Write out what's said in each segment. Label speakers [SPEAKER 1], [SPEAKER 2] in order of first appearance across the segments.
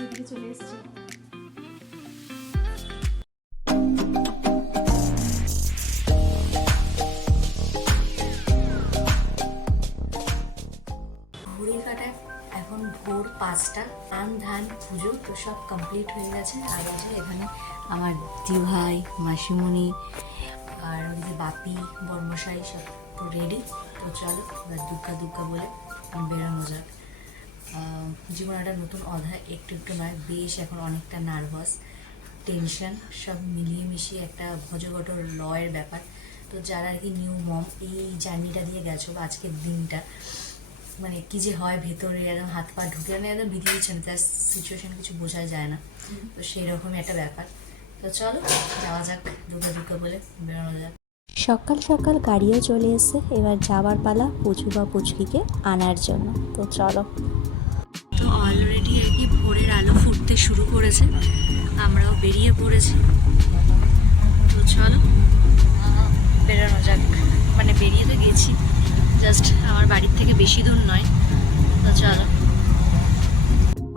[SPEAKER 1] যেদিকে চলে এসেছি। ঘড়ির ভোর পাঁচটা। ধান তো সব কমপ্লিট হয়ে গেছে। আর এই যে এখানে আমার দিভাই আর বাপি, বর্মশাই সব রেডি তো চলো, এবার দুগ্গা দুগ্গা বলে বেরোনো যাক। জীবন একটা নতুন অধ্যায় একটু একটু নয় বেশ এখন অনেকটা নার্ভাস টেনশন সব মিলিয়ে মিশিয়ে একটা ভজঘট লয়ের ব্যাপার। তো যারা আর কি নিউ মম এই জার্নিটা দিয়ে গেছো বা আজকের দিনটা মানে কি যে হয় ভেতরে একদম হাত পা ঢুকে মানে একদম বিধি দিচ্ছে না তার সিচুয়েশন কিছু বোঝাই যায় না। তো সেই রকমই একটা ব্যাপার। তো চলো যাওয়া যাক দুর্গা দুর্গা বলে বেরোনো যাক।
[SPEAKER 2] সকাল সকাল গাড়িও চলে এসে এবার যাবার পালা পুচু বা পুচকিকে আনার জন্য। তো চলো।
[SPEAKER 1] ফুটতে শুরু করেছে আমরাও বেরিয়ে পড়েছি। তো চলো বেরোনো যাক। মানে বেরিয়ে তো গেছি জাস্ট আমার বাড়ির থেকে বেশি দূর নয়। তো চলো।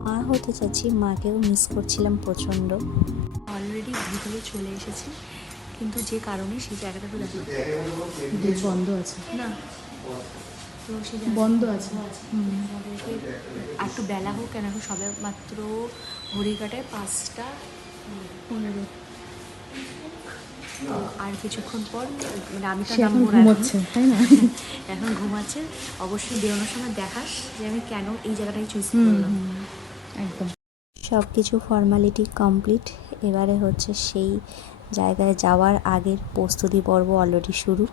[SPEAKER 2] মা হতে চাচ্ছি মাকেও মিস করছিলাম প্রচণ্ড।
[SPEAKER 1] অলরেডি ভিতরে চলে এসেছি কিন্তু যে কারণে সেই জায়গাটা তো দেখো
[SPEAKER 3] বন্ধ আছে।
[SPEAKER 1] না। তো
[SPEAKER 3] বন্ধ আছে।
[SPEAKER 1] আমাদেরকে একটু বেলা হোক কেন এখন সবে মাত্র ঘড়ি কাটায় পাঁচটা
[SPEAKER 3] পনেরো।
[SPEAKER 1] আর কিছুক্ষণ পর মানে আমি তো
[SPEAKER 3] এখন
[SPEAKER 1] নামবো না।
[SPEAKER 3] তাই না?
[SPEAKER 1] এখন ঘুমাচ্ছে। অবশ্যই বেরোনোর সময় দেখাস যে আমি কেন এই জায়গাটাই চুজ করলাম।
[SPEAKER 3] একদম।
[SPEAKER 2] সব কিছু ফর্মালিটি কমপ্লিট এবারে হচ্ছে সেই জায়গায় যাওয়ার আগের প্রস্তুতি পর্ব অলরেডি শুরু।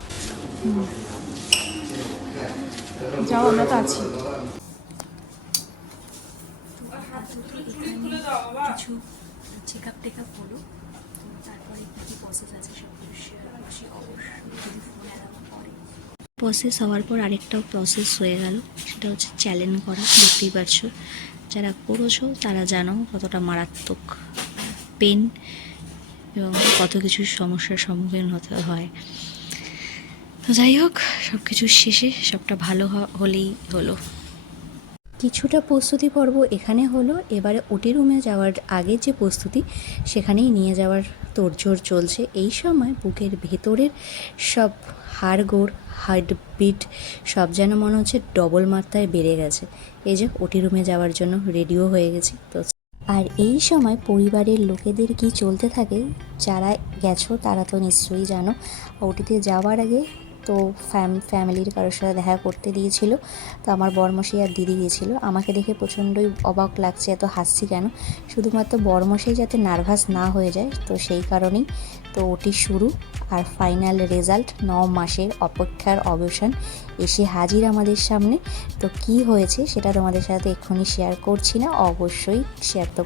[SPEAKER 3] যাও, আমরা তো আছি।
[SPEAKER 1] টেক আপ প্রসেস
[SPEAKER 2] হওয়ার পর আরেকটাও প্রসেস হয়ে গেল। সেটা হচ্ছে চ্যালেঞ্জ করা। দেখতেই পারছ যারা করেছ তারা জানো কতটা মারাত্মক পেন এবং কত কিছু সমস্যার সম্মুখীন হতে হয়। যাই হোক সব কিছু শেষে সবটা ভালো হলেই হলো। কিছুটা প্রস্তুতি পর্ব এখানে হলো। এবারে ওটি রুমে যাওয়ার আগে যে প্রস্তুতি, সেখানেই নিয়ে যাওয়ার তোড়জোড় চলছে। এই সময় বুকের ভেতরের সব হাড়গোড়, হার্টবিট, সব যেন মনে হচ্ছে ডবল মাত্রায় বেড়ে গেছে। এই যে ওটি রুমে যাওয়ার জন্য রেডিও হয়ে গেছি। তো আর এই সময় পরিবারের লোকেদের কি চলতে থাকে, যারা গেছো তারা তো নিশ্চয়ই জানো। ওটিতে যাওয়ার আগে তো ফ্যাম, ফ্যামিলির কারোর সাথে দেখা করতে দিয়েছিল। তো আমার বরমশাই আর দিদি গিয়েছিল। আমাকে দেখে প্রচণ্ডই অবাক লাগছে, এত হাসছি কেন? শুধুমাত্র বরমশাই যাতে নার্ভাস না হয়ে যায়, তো সেই কারণেই তো ওটি শুরু। আর ফাইনাল রেজাল্ট, ন মাসের অপেক্ষার অবসান। এসে হাজির আমাদের সামনে। তো কি হয়েছে সেটা তোমাদের সাথে এক্ষুনি শেয়ার করছি না, অবশ্যই শেয়ার তো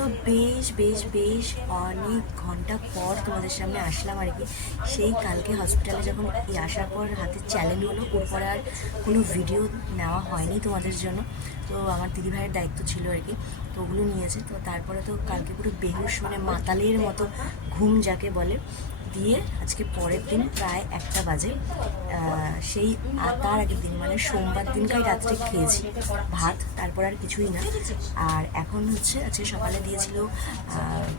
[SPEAKER 1] তো বেশ বেশ বেশ অনেক ঘণ্টা পর তোমাদের সামনে আসলাম আর কি। সেই কালকে হসপিটালে যখন এই আসার পর হাতে চ্যালেঞ্জ হলো ওরপরে আর কোনো ভিডিও নেওয়া হয়নি তোমাদের জন্য। তো আমার দিদিভাইয়ের দায়িত্ব ছিল আর কি, তো ওগুলো নিয়েছে। তো তারপরে তো কালকে পুরো বেহুশ মানে মাতালের মতো ঘুম যাকে বলে। দিয়ে আজকে পরের দিন প্রায় একটা বাজে সেই তার আগের দিন মানে সোমবার দিনকাই রাত্রে খেয়েছি ভাত, তারপর আর কিছুই না। আর এখন হচ্ছে, আজকে সকালে দিয়েছিল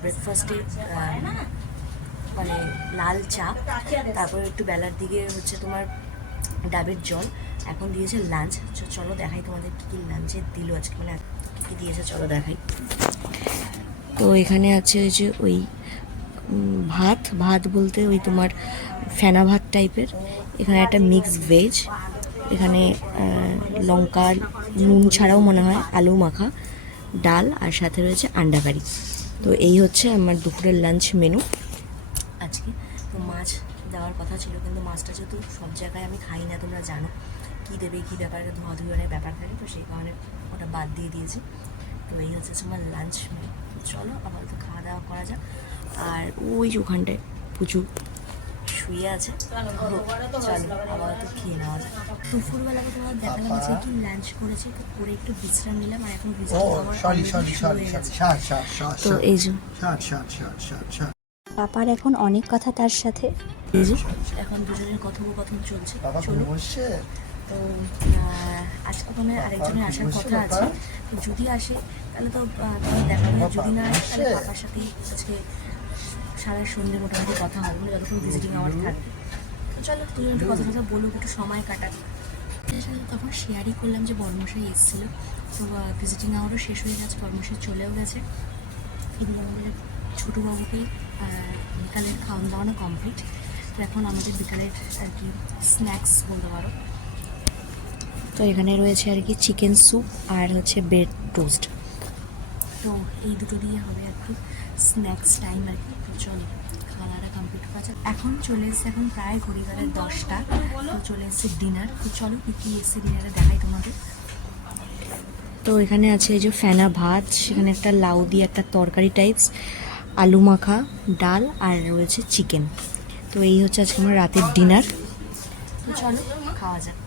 [SPEAKER 1] ব্রেকফাস্টে মানে লাল চা, তারপরে একটু বেলার দিকে হচ্ছে তোমার ডাবের জল, এখন দিয়েছে লাঞ্চ চলো দেখাই তোমাদের কী কী লাঞ্চে দিল আজকে মানে কী কী দিয়েছে, চলো দেখাই। তো এখানে আছে ওই যে ওই ভাত। ভাত বলতে ওই তোমার ফেনা ভাত টাইপের। এখানে একটা মিক্স ভেজ এখানে আহ, লঙ্কা নুন ছাড়াও মনে হয় আলু মাখা ডাল আর সাথে রয়েছে আন্ডা কারি তো এই হচ্ছে আমার দুপুরের লাঞ্চ মেনু আজকে তো মাছ দেওয়ার কথা ছিল কিন্তু মাছটা যেহেতু সব জায়গায় আমি খাই না তোমরা জানো। কী দেবে কী ব্যাপার ধোয়া ধুয়ানের ব্যাপার থাকে তো সেই কারণে ওটা বাদ দিয়ে দিয়েছি। তো এই হচ্ছে তোমার লাঞ্চ মেনু চলো আপাতত খাওয়া দাওয়া করা যাক। আর ওই যে ওখানটায় পুজো শুয়ে আছে। চলো খেয়ে নেওয়া যাক। দুপুরবেলা তো তোমার দেখালাম যে কি লাঞ্চ করেছি তো করে একটু বিশ্রাম নিলাম আর এখন বিশ্রাম তো. এই যে.
[SPEAKER 2] পাপার এখন অনেক কথা তার সাথে।
[SPEAKER 1] এই যে এখন দুজনের কথোপকথন চলছে তো আজকে তোমার আরেকজনের আসার কথা আছে। যদি আসে তাহলে তো দেখা যায় যদি না আসে, তাহলে পাপার সাথেই আজকে সারা সন্ধ্যে মোটামুটি কথা হবে মানে যতক্ষণ ভিজিটিং আওয়ার থাকবে তো চলো তুমি একটু কথা কথা বলুক একটু সময় কাটাক। সাথে তখন শেয়ারই করলাম যে বর্মশাই এসেছিল। তো ভিজিটিং আওয়ারও শেষ হয়ে গেছে বর্মশাই চলেও গেছে। এদিকে আমাদের ছোটোবাবুকে বিকালের খাওয়ান দাওয়ানো কমপ্লিট তো এখন আমাদের বিকালের আর কি স্ন্যাক্স বলতে পারো।
[SPEAKER 2] তো এখানে রয়েছে আর কি চিকেন স্যুপ আর হচ্ছে ব্রেড টোস্ট
[SPEAKER 1] তো এই দুটো দিয়ে হবে আর কি স্ন্যাক্স টাইম আর কি। চলো কমপ্লিট করা এখন চলে এসেছে এখন প্রায় ঘড়ি দশটা। তো চলে এসেছে ডিনার তো চলো কী কী এসেছে ডিনারে দেখাই তোমাদের।
[SPEAKER 2] তো এখানে আছে এই যে ফেনা ভাত, সেখানে একটা লাউ দিয়ে একটা তরকারি টাইপস আলু মাখা, ডাল আর রয়েছে চিকেন তো এই হচ্ছে আজকে আমার রাতের ডিনার
[SPEAKER 1] তো চলো, খাওয়া যাক।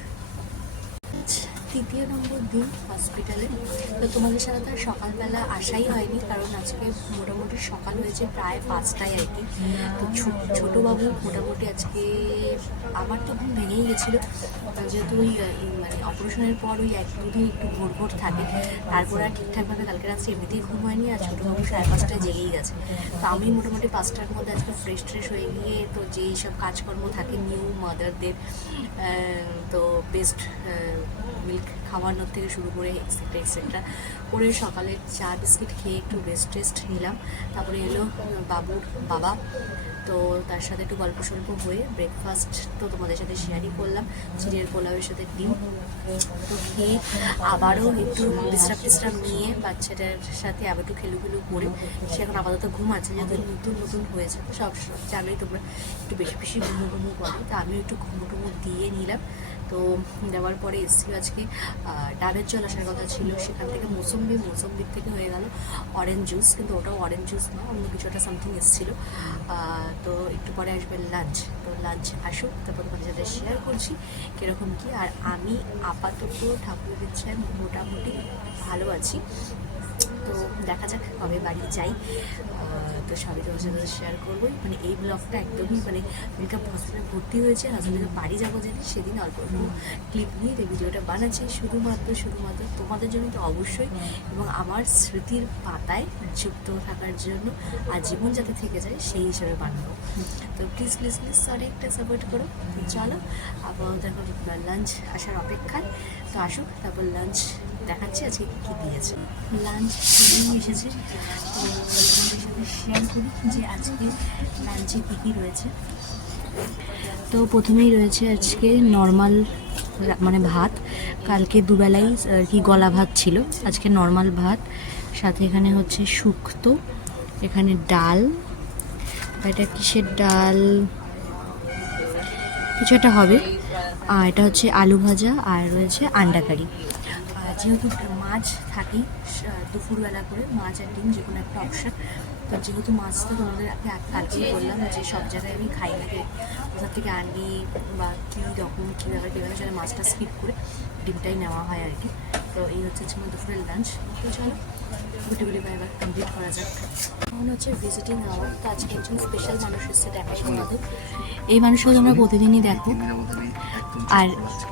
[SPEAKER 1] তৃতীয় নম্বর দিন হসপিটালে। তো তোমাদের সাথে তো সকালবেলা আসাই হয়নি, কারণ আজকে মোটামুটি সকাল হয়েছে প্রায় পাঁচটায় আর কি। তো ছোটোবাবু মোটামুটি আজকে, আমার তো ঘুম ভেঙেই গেছিল। যেহেতু ওই মানে অপারেশনের পর ওই এক দুদিন একটু ভোর ভোর থাকে, তারপর আর ঠিকঠাকভাবে কালকে রাত্রে এমনিতেই ঘুম হয়নি আর ছোটোবাবু সাড়ে পাঁচটায় জেগেই গেছে। তো আমি মোটামুটি পাঁচটার মধ্যে আজকে ফ্রেশ ট্রেশ হয়ে গিয়ে তো যেই সব কাজকর্ম থাকে নিউ মাদারদের তো বেস্ট মিল্ক খাওয়ানোর থেকে শুরু করে এক্সেট্রা এক্সেট্রা করে সকালে চা, বিস্কিট খেয়ে একটু রেস্ট টেস্ট নিলাম। তারপরে এলো বাবুর বাবা। তো তার সাথে একটু গল্প সল্প হয়ে ব্রেকফাস্ট তো তোমাদের সাথে শেয়ারই করলাম। চিড়ের পোলাওয়ের সাথে ডিম। তো খেয়ে আবারও একটু বিশ্রাম টিশ্রাম নিয়ে বাচ্চাটার সাথে আবার একটু খেলু করে সে এখন আপাতত ঘুমাচ্ছে যেহেতু নতুন নতুন হয়েছে। তো সব জানোই তোমরা, একটু বেশি বেশি ঘুমো ঘুমো করে। তো আমিও একটু ঘুমো টুমো দিয়ে নিলাম। তো দেওয়ার পরে এসেছিল আজকে ডাবের জল আসার কথা ছিল। সেখান থেকে মৌসম্বি, মৌসম্বির থেকে হয়ে গেল অরেঞ্জ জুস কিন্তু ওটাও অরেঞ্জ জুস না, অন্য কিছু একটা সামথিং এসেছিল তো একটু পরে আসবে লাঞ্চ তো লাঞ্চ আসুক, তারপর তোমাদের সাথে শেয়ার করছি কীরকম কী। আর আমি আপাতত ঠাকুরের ইচ্ছায় মোটামুটি ভালো আছি। তো দেখা যাক কবে বাড়ি যাই। তো সবই তোমার সাথে শেয়ার করবোই। মানে এই ব্লগটা একদমই মানে মেকআপ হসপিটালে ভর্তি হয়েছে হাজবেন্ডের বাড়ি যাব যেদিন সেদিন অল্প অল্প ক্লিপ নিয়ে এই ভিডিওটা বানাচ্ছি। শুধুমাত্র শুধুমাত্র তোমাদের জন্য তো অবশ্যই এবং আমার স্মৃতির পাতায় যুক্ত থাকার জন্য আর জীবন যাতে থেকে যায় সেই হিসাবে বানাবো। তো প্লিজ প্লিজ প্লিজ সরি একটা সাপোর্ট করো। চলো আবার এখন লাঞ্চ আসার অপেক্ষায়। তো আসুক তারপর লাঞ্চ দেখাচ্ছি, আজকে কী দিয়েছে। লাঞ্চ এসেছে। তো তোমাদের সাথে শেয়ার করি যে আজকে লাঞ্চে কী কী রয়েছে।
[SPEAKER 2] তো প্রথমেই রয়েছে আজকে নর্মাল মানে ভাত। কালকে দুবেলাই আর কি গলা ভাত ছিল। আজকে নর্মাল ভাত। সাথে এখানে হচ্ছে শুক্তো, এখানে ডাল। এটা কিসের ডাল? কিছু একটা হবে। আর এটা হচ্ছে আলু ভাজা, আর রয়েছে আন্ডা কারি।
[SPEAKER 1] যেহেতু মাছ থাকেই স- দুপুরবেলা করে মাছ আর ডিম যে কোনো একটা অপশন। তো যেহেতু মাছটা তোমাদের আগে আগ- আগেই বললাম যে সব জায়গায় আমি খাই না কোথা থেকে আনি বা কী রকম, কীভাবে কীভাবে সেটা মাছটা স্কিপ করে ডিমটাই নেওয়া হয় আর কি। তো এই হচ্ছে আমার দুপুরের লাঞ্চ তো চলো গুটি গুটি ভাই এবার কমপ্লিট করা যাক। এখন হচ্ছে ভিজিটিং আওয়ার তো আজকে একজন স্পেশাল মানুষ এসেছে মাধব এই মানুষগুলো আমরা প্রতিদিনই দেখো।
[SPEAKER 2] আর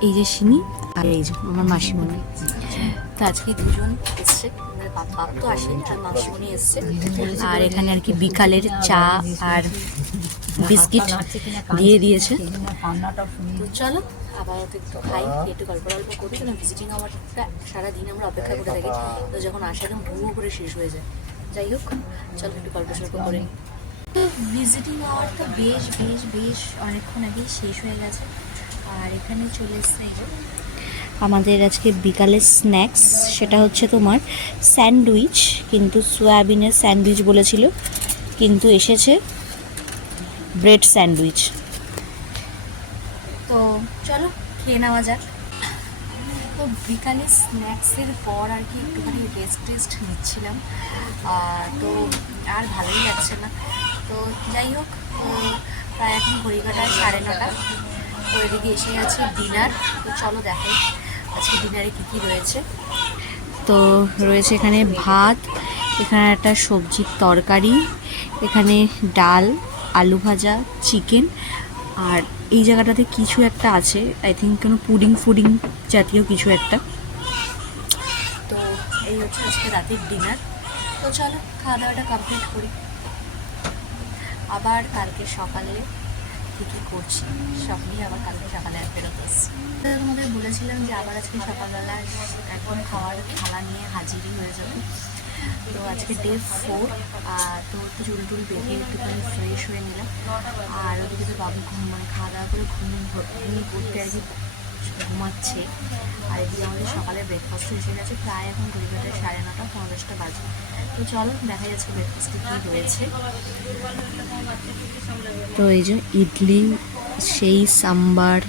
[SPEAKER 2] এই যে সিমি আর এই যে আমার মাসিমণি।
[SPEAKER 1] তো আজকে দুজন এসছে। বাপ তো আসেনি, আর মাসিমণি এসছে।
[SPEAKER 2] আর এখানে আর কি বিকালের চা আর বিস্কিট দিয়ে দিয়েছে।
[SPEAKER 1] তো চলো আপাতত একটু খাই, একটু গল্প গল্প করি। কারণ ভিজিটিং আওয়ারটা সারাদিন আমরা অপেক্ষা করে থাকি। তো যখন আসে একদম ভুয়ো করে শেষ হয়ে যায়। যাই হোক, চলো একটু গল্প সল্প করে। তো ভিজিটিং আওয়ার তো বেশ বেশ বেশ অনেকক্ষণ আগেই শেষ হয়ে গেছে। আর এখানে চলে এসছে
[SPEAKER 2] আমাদের আজকে বিকালের স্ন্যাক্স, সেটা হচ্ছে তোমার স্যান্ডউইচ, কিন্তু সয়াবিনের স্যান্ডউইচ বলেছিল, কিন্তু এসেছে ব্রেড স্যান্ডউইচ।
[SPEAKER 1] তো চলো খেয়ে নেওয়া যাক। তো বিকালে স্ন্যাক্সের পর আর কি একটুখানি রেস্ট টেস্ট নিচ্ছিলাম। তো আর ভালোই লাগছে না। তো যাই হোক প্রায় এখন ঘড়ি কাটা সাড়ে নটা। তো এদিকে এসে গেছে ডিনার। তো চলো দেখো আজকে ডিনারে কী কী রয়েছে।
[SPEAKER 2] তো রয়েছে এখানে ভাত, এখানে একটা সবজির তরকারি, এখানে ডাল, আলু ভাজা, চিকেন আর এই জায়গাটাতে কিছু একটা আছে। আই থিঙ্ক কোনো পুডিং ফুডিং জাতীয় কিছু একটা।
[SPEAKER 1] তো এই হচ্ছে আজকে রাতের ডিনার। তো চলো খাওয়া দাওয়াটা কমপ্লিট করি। আবার কালকে সকালে কী করছি? সব নিয়ে আবার কালকে সকালে ফেরত আসছি। তোমাদের বলেছিলাম যে আবার আজকে সকালবেলা এখন খাওয়ার থালা নিয়ে হাজিরই হয়ে যাবে। তো আজকে ডে ফোর তো একটু চুল টুল বেঁধে একটুখানি ফ্রেশ হয়ে নিলাম। আর ওদিকে তো বাবু ঘুম মানে খাওয়া দাওয়া করে ঘুম ঘুমিয়ে করতে আর কি ঘুমাচ্ছে। আর এদিকে আমাদের সকালে ব্রেকফাস্ট এসে গেছে, প্রায় এখন ঘড়িঘাটে সাড়ে নটা, পনেরোটা বাজে তো চলো, দেখা যাচ্ছে ব্রেকফাস্টে কী হয়েছে
[SPEAKER 2] তো এই যে ইডলি, সেই সাম্বার,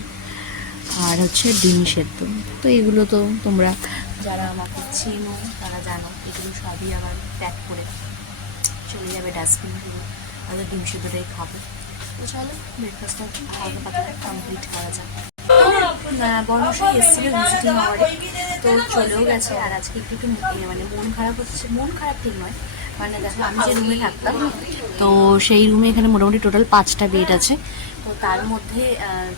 [SPEAKER 2] আর হচ্ছে ডিম সেদ্ধ। তো এগুলো তো তোমরা
[SPEAKER 1] যারা আমাকে চিনো, তারা জানো, এগুলো সবই আবার প্যাক করে চলে যাবে ডাস্টবিন দিয়ে তাহলে ডিম সেদ্ধটাই খাব। তো চলো ব্রেকফাস্টটা হালকা পাতলা কমপ্লিট করা যাক। বর্মশাই এসেছিল ভিজিটিং আওয়ারে তো চলেও গেছে আর আজকে একটু একটু মানে মন খারাপ হচ্ছে, মন খারাপ ঠিক নয়। মানে দেখো, আমি যে রুমে থাকতাম, তো সেই রুমে এখানে মোটামুটি টোটাল পাঁচটা বেড আছে। তো তার মধ্যে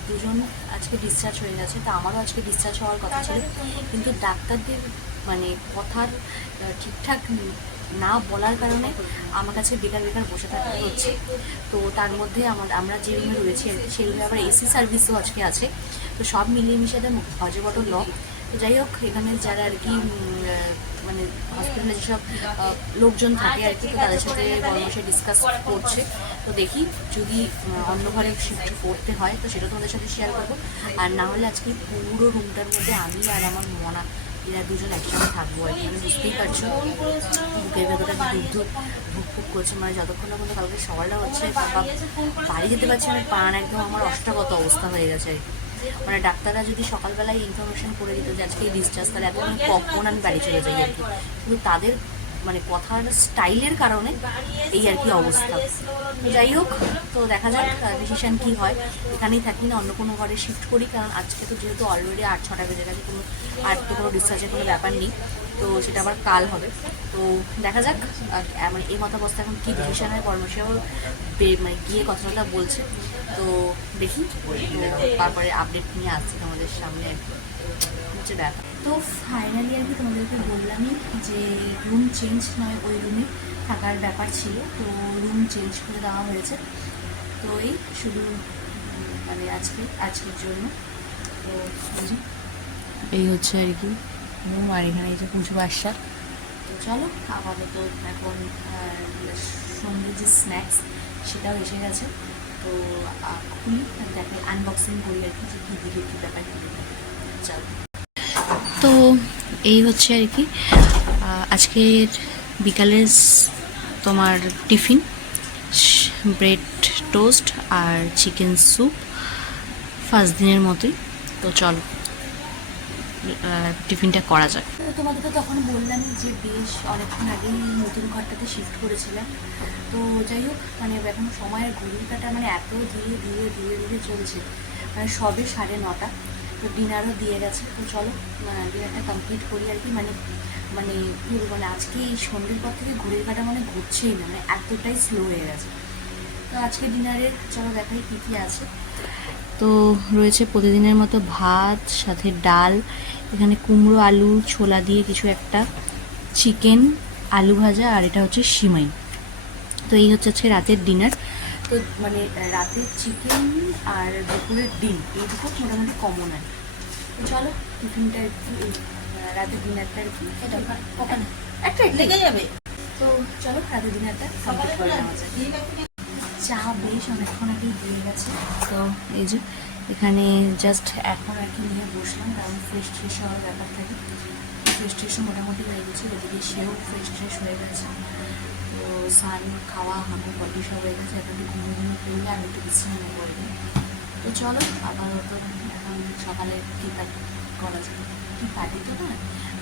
[SPEAKER 1] দুজন আজকে ডিসচার্জ হয়ে গেছে, তো আমারও আজকে ডিসচার্জ হওয়ার কথা ছিল। কিন্তু ডাক্তারদের মানে কথার ঠিকঠাক না বলার কারণে আমার কাছে বেকার বেকার বসে থাকতে হচ্ছে। তো তার মধ্যে আমার, আমরা যে রুমে রয়েছি, সেই রুমে আবার এসি সার্ভিসও আজকে আছে। তো সব মিলিয়ে মিশিয়ে একটা লক তো যাই হোক, এখানে যারা আর কি মানে হসপিটালে যেসব লোকজন থাকে আর কি, তো তাদের সাথে পরামর্শে ডিসকাস করছে। তো দেখি যদি অন্য ঘরে শিফট করতে হয়, তো সেটা তোমাদের সাথে শেয়ার করব। আর না হলে আজকে পুরো রুমটার মধ্যে আমি আর আমার মনা এরা দুজন একসাথে থাকব আর মানে বুঝতেই পারছ। বুকের ভেতরটা দুধ ধুক ধুক করছে মানে যতক্ষণ না পর্যন্ত কালকে সকালটা হচ্ছে বাবা বাড়ি যেতে পারছি না, পান একদম আমার অষ্টাগত অবস্থা হয়ে গেছে। মানে ডাক্তাররা যদি সকালবেলায় ইনফরমেশন করে দিত যে আজকে ডিসচার্জ তাহলে এতক্ষণ কখন আমি বাড়ি চলে যাই আর কি। কিন্তু তাদের মানে কথার স্টাইলের কারণে এই আর কি অবস্থা। যাই হোক, তো দেখা যাক ডিসিশন কি হয়। এখানেই থাকি না, অন্য কোনো ঘরে শিফট করি, কারণ আজকে তো যেহেতু অলরেডি আট, ছটা বেজে গেছে, কোনো আর তো কোনো ডিসচার্জের কোনো ব্যাপার নেই। তো সেটা আবার কাল হবে। তো দেখা যাক মানে এই মতাবস্থা এখন কী ডিসিশন হয় কর্মসেও মানে গিয়ে কথা কথা বলছে। তো দেখি তারপরে আপডেট নিয়ে আসছি তোমাদের সামনে। হচ্ছে ব্যাপার। তো ফাইনালি আর কি তোমাদেরকে বললামই যে রুম চেঞ্জ নয় ওই রুমে থাকার ব্যাপার ছিল। তো রুম চেঞ্জ করে দেওয়া হয়েছে। তো এই শুধু মানে আজকে আজকের জন্য। তো এই হচ্ছে আর কি রুম আর এখানে এই যে পুজো বাসা। তো চলো আপাতত এখন সন্ধ্যে যে স্ন্যাক্স সেটাও এসে গেছে। তো খুলি দেখে আনবক্সিং করি আর কি যে কী দিকে কী ব্যাপার কী। চলো।
[SPEAKER 2] তো এই হচ্ছে আর কি। আজকের বিকালের তোমার টিফিন, ব্রেড টোস্ট আর চিকেন স্যুপ ফার্স্ট দিনের মতোই। তো চলো টিফিনটা করা যাক।
[SPEAKER 1] তোমাদেরকে তখন বললাম যে বেশ অনেকক্ষণ আগেই নতুন ঘরটাতে শিফট করেছিলাম। তো যাই হোক মানে এখন সময়ের ঘড়ির কাটা মানে এত ধীরে ধীরে ধীরে ধীরে চলছে। মানে সবে সাড়ে নটা। তো ডিনারও দিয়ে গেছে। তো চলো ডিনারটা কমপ্লিট করি আর কি। মানে মানে কী মানে আজকে এই সন্ধ্যের পর থেকে ঘড়ির কাটা মানে ঘুরছেই না মানে এতটাই স্লো হয়ে গেছে। তো আজকে ডিনারে চলো দেখাই কী কী আছে।
[SPEAKER 2] তো রয়েছে প্রতিদিনের মতো ভাত, সাথে ডাল, এখানে কুমড়ো, আলু, ছোলা দিয়ে কিছু একটা, চিকেন, আলু ভাজা, আর এটা হচ্ছে সিমাই। তো এই হচ্ছে আজকে রাতের ডিনার।
[SPEAKER 1] তো মানে রাতের চিকেন আর দুপুরের ডিম এই দুটো মোটামুটি কমন আর কি। তো চলো টিফিনটা একটু রাতের ডিনারটা আর কি এটা ওখানে একটা লেগে যাবে? তো চলো রাতের ডিনারটা যায় চা বেশ অনেকক্ষণ আগেই দিয়ে গেছে।
[SPEAKER 2] তো এই যে এখানে
[SPEAKER 1] জাস্ট এখন আর কি নিয়ে বসলাম কারণ ফ্রেশ ট্রেশ হওয়ার ব্যাপার থাকে ফ্রেশ ট্রেশও মোটামুটি হয়ে গেছে ওদিকে সেও ফ্রেশ ট্রেশ হয়ে গেছে। তো সান খাওয়া হাঁকু বডি সব হয়ে গেছে, এখন একটু ঘুমিয়ে পড়লে আমি একটু নেব আর তো চলো, আপাতত এখন সকালে টি পার্টি করা যাবে? টি পার্টি তো না?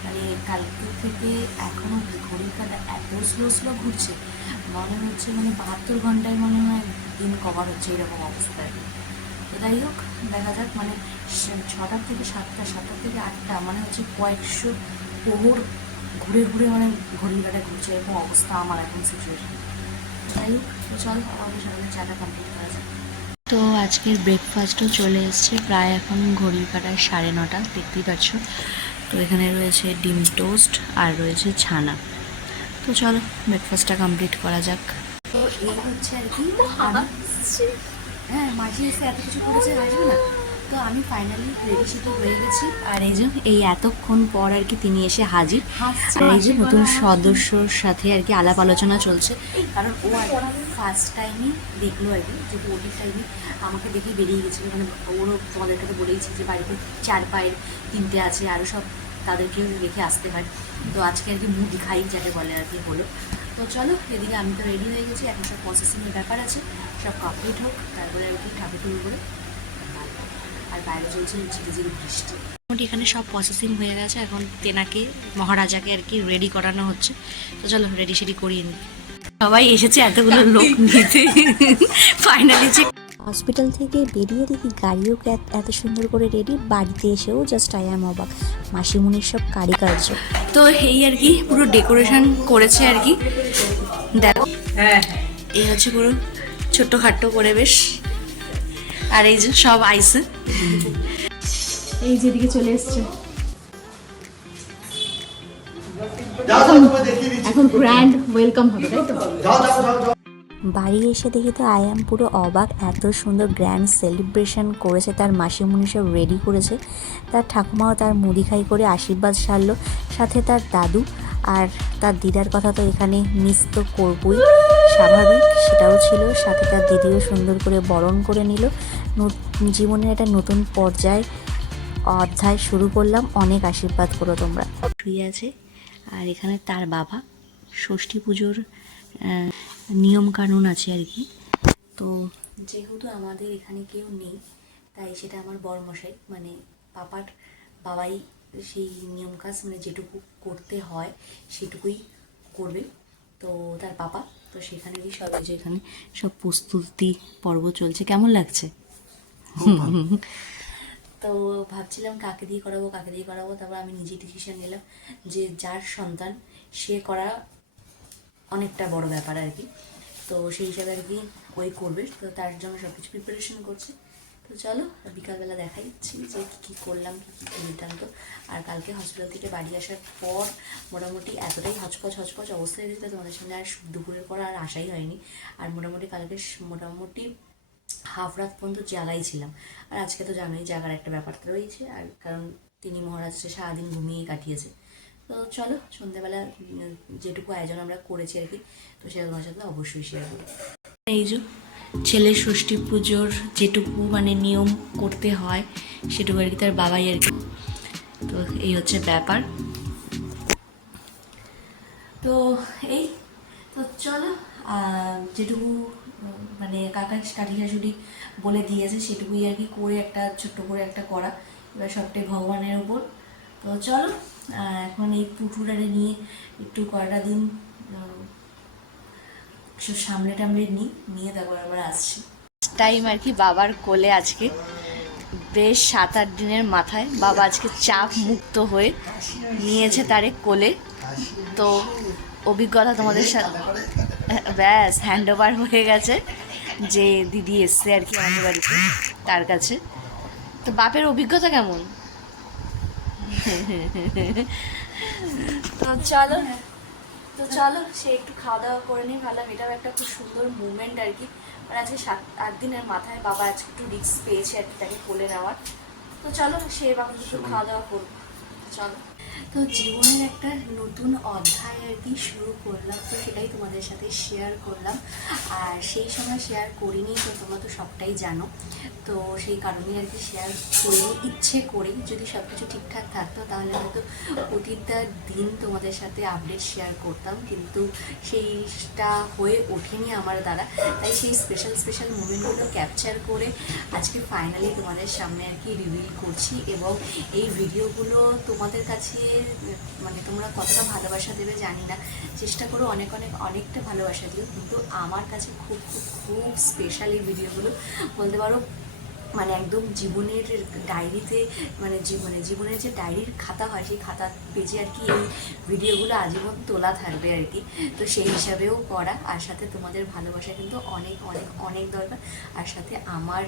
[SPEAKER 1] মানে কালকে থেকে এখনও ঘড়ির কাটা এত স্লো স্লো ঘুরছে। মনে হচ্ছে মানে বাহাত্তর ঘন্টায় মনে হয় দিন কভার হচ্ছে এরকম অবস্থা আর কি। তো যাই হোক, দেখা যাক মানে ছটার থেকে সাতটা সাতটার থেকে আটটা মানে হচ্ছে কয়েকশো প্রহর ঘুরে ঘুরে মানে ঘড়ির কাটায় ঘুরছে এরকম অবস্থা আমার এখন সিচুয়েশন যাই হোক তো চল আমাদের সকালে চাটা কমপ্লিট করা যাক।
[SPEAKER 2] তো আজকের ব্রেকফাস্টও চলে এসছে প্রায় এখন ঘড়ির কাটায় সাড়ে নটা দেখতেই পাচ্ছ। তো এখানে রয়েছে ডিম টোস্ট আর রয়েছে ছানা। তো চলো ব্রেকফাস্টটা কমপ্লিট করা যাক।
[SPEAKER 1] তো এই হচ্ছে আর কি হ্যাঁ মাঝে এসে এত কিছু করেছে আসবে না? তো আমি ফাইনালি রেডি সেটে হয়ে গেছি।
[SPEAKER 2] আর এই যে এই এতক্ষণ পর আর কি তিনি এসে হাজির। আর এই যে নতুন সদস্যর সাথে আর কি আলাপ আলোচনা চলছে।
[SPEAKER 1] কারণ ও আর ফার্স্ট টাইমই দেখল আর কি যে ওটির টাইমে আমাকে দেখে বেরিয়ে গেছিল। মানে ওরও তোমাদেরকে তো বলেইছি যে বাড়িতে চার পায়ের তিনটে আছে আরও সব তাদেরকেও রেখে আসতে হয়। তো আজকে আর কি মুদি খাই যাকে বলে আর কি হলো। তো চলো এদিকে আমি তো রেডি হয়ে গেছি। এখন সব প্রসেসিংয়ের ব্যাপার আছে। সব কমপ্লিট হোক তারপরে আর কি ঠাকুর টুকুর করে আর বাইরে চলছে ঝিরি ঝিরি বৃষ্টি।
[SPEAKER 2] মোটামুটি এখানে সব প্রসেসিং হয়ে গেছে এখন তেনাকে মহারাজাকে আর কি রেডি করানো হচ্ছে। তো চলো রেডি সেডি করিয়ে নিই। সবাই এসেছে এতগুলো লোক নিতে। ফাইনালি যে
[SPEAKER 4] হসপিটাল থেকে বেরিয়ে দেখি গাড়িও এত- এত সুন্দর করে রেডি বাড়িতে এসেও জাস্ট আই অ্যাম অবাক। মাসিমুনির সব কারিকার্য।
[SPEAKER 2] তো এই আর কি পুরো ডেকোরেশন করেছে আর কি। দেখো হ্যাঁ। এই হচ্ছে পুরো ছোট্ট খাট্ট করে বেশ আর এই যে সব আইসে।
[SPEAKER 3] এই যেদিকে চলে এসছে। এখন গ্র্যান্ড ওয়েলকাম হবে তাই তো?
[SPEAKER 5] যাও যাও যাও যাও।
[SPEAKER 4] বাড়ি এসে দেখি তো আই অ্যাম পুরো অবাক এত সুন্দর গ্র্যান্ড সেলিব্রেশন করেছে তার মাসিমুনি সব রেডি করেছে। তার ঠাকুমাও তার মুড়ি খাই করে আশীর্বাদ সারলো সাথে তার দাদু আর তার দিদার কথা তো এখানে মিস তো করবই। স্বাভাবিক, সেটাও ছিল। সাথে তার দিদিও সুন্দর করে বরণ করে নিল। জীবনের একটা নতুন পর্যায়, অধ্যায় শুরু করলাম। অনেক আশীর্বাদ করো তোমরা।
[SPEAKER 2] শুয়ে আছে, আর এখানে তার বাবা। ষষ্ঠী পুজোর নিয়ম কানুন আছে আর কি। তো
[SPEAKER 1] যেহেতু আমাদের এখানে কেউ নেই, তাই সেটা আমার বড়মশাই মানে পাপার বাবাই সেই নিয়ম কাজ মানে যেটুকু করতে হয়, সেটুকুই করবে। তো তার পাপা তো সেখানে কি
[SPEAKER 2] সব কিছু এখানে সব প্রস্তুতি পর্ব চলছে। কেমন লাগছে?
[SPEAKER 1] তো ভাবছিলাম কাকে দিয়ে করাবো কাকে দিয়ে করাবো তারপর আমি নিজেই ডিসিশন নিলাম যে যার সন্তান সে করা অনেকটা বড় ব্যাপার আর কি। তো সেই হিসাবে আর কি ওই করবে। তো তার জন্য সব কিছু প্রিপারেশন করছে। তো চলো, বিকালবেলা দেখাইছি যে কী কী করলাম, কী কী নিতান্ত আর কালকে হসপিটাল থেকে বাড়ি আসার পর মোটামুটি এতটাই হচপচ হচপচ অবস্থায় গেছিল তোমাদের সামনে আর দুপুরের পর আর আসাই হয়নি। আর মোটামুটি কালকে মোটামুটি হাফ রাত পর্যন্ত জাগাই ছিলাম। আর আজকে তো জানোই জাগার একটা ব্যাপার তো রয়েছে, আর কারণ তিনি মহারাজ সে সারাদিন ঘুমিয়েই কাটিয়েছে। তো চলো, সন্ধ্যেবেলা যেটুকু আয়োজন আমরা করেছি আর কি, তো সেটা তোমার সাথে অবশ্যই শেয়ার করব।
[SPEAKER 2] এই যে ছেলে ষষ্ঠী পুজোর যেটুকু মানে নিয়ম করতে হয়, সেটুকু আর কি তার বাবাই আর কি। তো এই হচ্ছে ব্যাপার।
[SPEAKER 1] তো এই, তো চলো যেটুকু মানে কাকা কাঠি শাশুড়ি বলে দিয়েছে, সেটুকুই আর কি করে একটা ছোট্ট করে একটা করা। এবার সবটাই ভগবানের উপর তো চলো এখন এই পুটুরারে নিয়ে একটু কয়টা দিন সামনে টামলে নিই নিয়ে তারপর আবার আসছি।
[SPEAKER 2] টাইম আর কি বাবার কোলে আজকে বেশ সাত আট দিনের মাথায় বাবা আজকে চাপ মুক্ত হয়ে নিয়েছে তারে কোলে। তো অভিজ্ঞতা তোমাদের সাথে ব্যাস হ্যান্ড ওভার হয়ে গেছে যে দিদি এসছে আর কি আমাদের বাড়িতে তার কাছে। তো বাপের অভিজ্ঞতা কেমন?
[SPEAKER 1] তো চলো তো চলো সে একটু খাওয়া দাওয়া করে নিয়ে ভাবলাম এটাও একটা খুব সুন্দর মুভমেন্ট আর কি। মানে আজকে সাত আট দিনের মাথায় বাবা আজকে একটু রিস্ক পেয়েছে আর কি তাকে কোলে নেওয়ার। তো চলো সে বাবা একটু খাওয়া দাওয়া করব চলো। তো জীবনের একটা নতুন অধ্যায় আর কি শুরু করলাম, তো সেটাই তোমাদের সাথে শেয়ার করলাম। আর সেই সময় শেয়ার করিনি, তো তোমরা তো সবটাই জানো। তো সেই কারণেই আর কি শেয়ার করিনি ইচ্ছে করি যদি সব কিছু ঠিকঠাক থাকতো তাহলে হয়তো প্রতিটা দিন তোমাদের সাথে আপডেট শেয়ার করতাম। কিন্তু সেইটা হয়ে ওঠেনি আমার দ্বারা। তাই সেই স্পেশাল স্পেশাল মুমেন্টগুলো ক্যাপচার করে আজকে ফাইনালি তোমাদের সামনে আর কি রিভিল করছি এবং এই ভিডিওগুলো তোমাদের কাছে মানে তোমরা কতটা ভালোবাসা দেবে জানি না। চেষ্টা করো অনেক অনেক, অনেকটা ভালোবাসা দিও। কিন্তু আমার কাছে খুব খুব খুব স্পেশাল এই ভিডিওগুলো বলতে পারো মানে একদম জীবনের ডায়েরিতে মানে জীবনে, জীবনের যে ডায়েরির খাতা হয়, সেই খাতা পেজে আর কি এই ভিডিওগুলো আজীবন তোলা থাকবে আর কি। তো সেই হিসাবেও করা। আর সাথে তোমাদের ভালোবাসা কিন্তু অনেক অনেক অনেক দরকার। আর সাথে আমার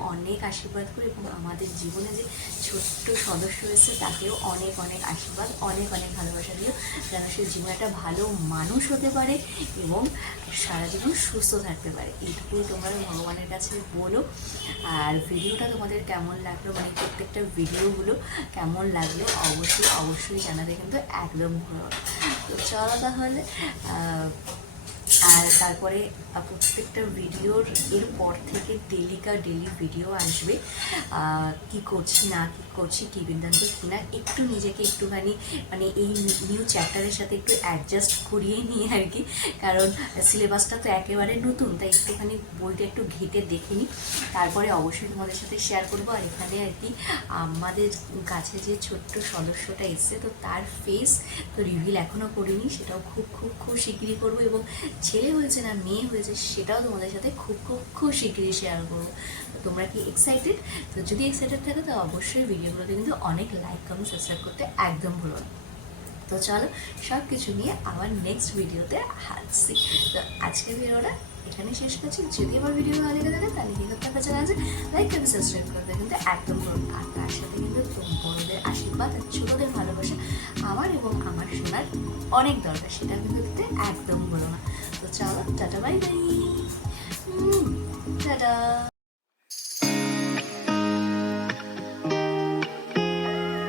[SPEAKER 1] অনেক আশীর্বাদ করে এবং আমাদের জীবনে যে ছোট্ট সদস্য এসেছে তাকেও অনেক অনেক আশীর্বাদ, অনেক অনেক ভালোবাসা দিও। যেন সে জীবনে একটা ভালো মানুষ হতে পারে এবং সারা জীবন সুস্থ থাকতে পারে। এইটুকুই তোমরা ভগবানের কাছে বলো। আর ভিডিওটা তোমাদের কেমন লাগল মানে প্রত্যেকটা ভিডিওগুলো কেমন লাগল অবশ্যই অবশ্যই জানাতে কিন্তু একদম। তো চলো তাহলে আর তারপরে প্রত্যেকটা ভিডিওর এর পর থেকে ডেলিকা ডেলি ভিডিও আসবে। কি করছি, না কি করছি, কি বৃন্দান্ত কি না, একটু নিজেকে একটুখানি মানে এই নিউ চ্যাপ্টারের সাথে একটু অ্যাডজাস্ট করিয়ে নিয়ে আর কি। কারণ সিলেবাসটা তো একেবারে নতুন, তাই একটুখানি বইটা একটু ঘেটে দেখে নিই। তারপরে অবশ্যই তোমাদের সাথে শেয়ার করব। আর এখানে আর কি, আমাদের কাছে যে ছোট্ট সদস্যটা এসছে, তো তার ফেস তো রিভিল এখনও করিনি, সেটাও খুব খুব খুব শিগগিরই করব। এবং ছেলে হয়েছে না, মেয়ে হয়েছে সেটাও তোমাদের সাথে খুব খুব খুব শিগগিরই শেয়ার করব। তোমরা কি এক্সাইটেড তো যদি এক্সাইটেড থাকে, তো অবশ্যই ভিডিওগুলোতে কিন্তু অনেক লাইক কমেন্ট সাবস্ক্রাইব করতে একদম ভুলো না। তো চলো সব কিছু নিয়ে আবার নেক্সট ভিডিওতে হাঁটছি। তো আজকের ভিডিওটা এখানে শেষ করছি। যদি আমার ভিডিও ভালো লেগে থাকে, তাহলে কি করতে হবে জানা লাইক এবং সাবস্ক্রাইব করতে কিন্তু একদম করুন আর তার সাথে কিন্তু বড়দের আশীর্বাদ আর ছোটদের ভালোবাসা, আমার এবং আমার শোনার অনেক দরকার সেটা কিন্তু একদম বলো না। চাও টাটা বাই বাই টাটা